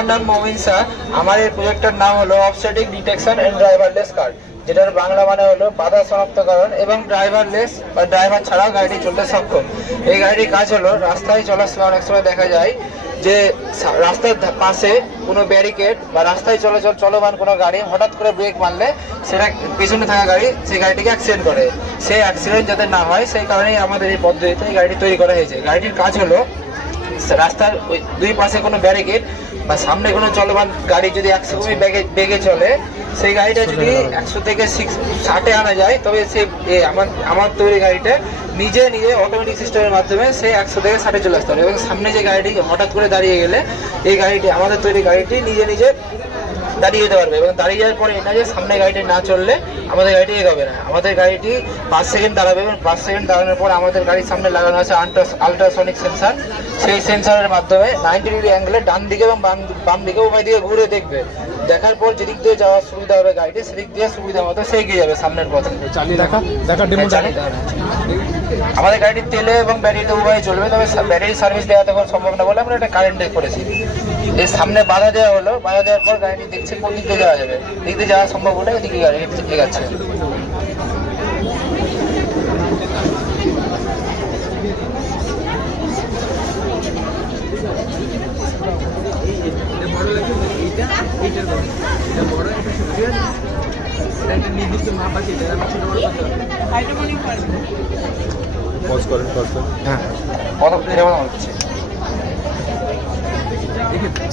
আমার নাম মমিন স্যার। আমার এই প্রজেক্টের নাম হলো অফসেটিং ডিটেকশন এন্ড ড্রাইভারলেস কার, যেটার বাংলা মানে হলো বাধা শনাক্তকরণ এবং ড্রাইভারলেস বা ড্রাইভার ছাড়াও গাড়িটি চলতে সক্ষম। এই গাড়িটির কাজ হলো রাস্তায় চলার সময় অনেক সময় দেখা যায় যে রাস্তার পাশে কোনো ব্যারিকেড বা রাস্তায় চলমান কোনো গাড়ি হঠাৎ করে ব্রেক মারলে সেটা পেছনে থাকা গাড়ি সেই গাড়িটিকে অ্যাক্সিডেন্ট করে। সেই অ্যাক্সিডেন্ট যাতে না হয় সেই কারণেই আমাদের এই পদ্ধতিতে এই গাড়িটি তৈরি করা হয়েছে। গাড়িটির কাজ হলো রাস্তার ওই দুই পাশে কোনো ব্যারিকেড বা সামনে কোনো চলমান গাড়ি যদি 100 কিমি বেগে চলে, সেই গাড়িটা যদি 100 থেকে 60-এ আনা যায়, তবে সে আমার তৈরি গাড়িটা নিজে অটোমেটিক সিস্টেমের মাধ্যমে সে 100 থেকে 60-এ চলে আসতে পারে। এবং সামনে যে গাড়িটি হঠাৎ করে দাঁড়িয়ে গেলে এই গাড়িটি আমাদের তৈরি গাড়িটি নিজে দাঁড়িয়ে যেতে পারবে। এবং দাঁড়িয়ে যাওয়ার পরে এটা যে সামনে গাড়িটি না চললে আমাদের গাড়িটি এগোবে না। আমাদের গাড়িটি 5 সেকেন্ড দাঁড়াবে এবং 5 সেকেন্ড দাঁড়ানোর পর আমাদের গাড়ির সামনে লাগানো আছে আল্ট্রাসনিক সেন্সার। সেই সেন্সারের মাধ্যমে 90 ডিগ্রি অ্যাঙ্গেলে ডান দিকে এবং বাম দিকে উভয় দিকে ঘুরে দেখবে। দেখার পর যেদিক দিয়ে যাওয়ার সুবিধা হবে গাড়িটি, সেদিক দিয়ে সুবিধা মতো সে এগিয়ে যাবে সামনের পথে। আমাদের গাড়িটি তেলে এবং ব্যাটারিতে উভয় চলবে, তবে ব্যাটারি সার্ভিস দেওয়া তখন সম্ভব না বলে আমরা এটা কারেন্টে করেছি। এর সামনে বাধা দেওয়া হলো, বাধা দেওয়ার পর গাড়িটি দেখছে কোন দিক দিয়ে যাওয়া যাবে, দিক দিয়ে যাওয়া সম্ভব হলে এদিকে গাড়ি এগাচ্ছে।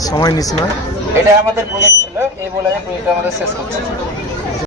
সময় নিস না, এটা আমাদের প্রজেক্ট ছিল, এই বলে প্রজেক্ট আমাদের শেষ করছে।